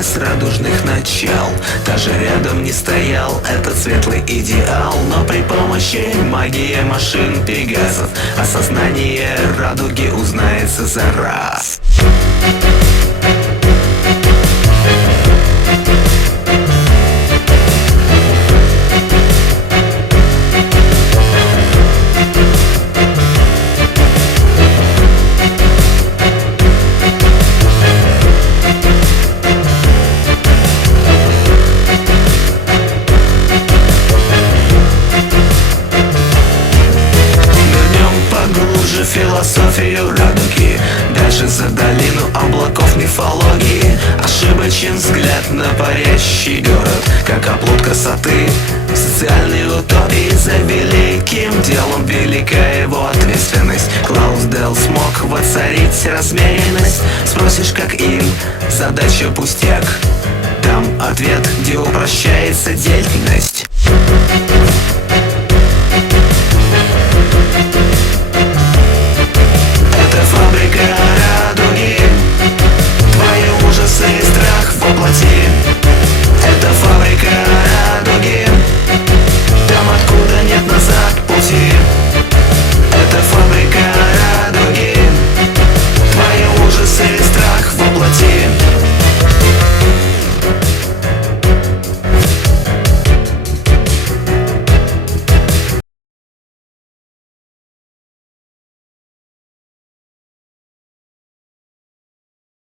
без радужных начал. Даже рядом не стоял этот светлый идеал. Но при помощи магии машин Пегасов осознание радуги узнается за раз. Философию радуги, дальше за долину облаков мифологии. Ошибочен взгляд на парящий город, как оплот красоты социальной утопии. За великим делом велика его ответственность. Клаусдейл смог воцарить размеренность. Спросишь, как им, задача пустяк. Там ответ, где упрощается деятельность. Фабрика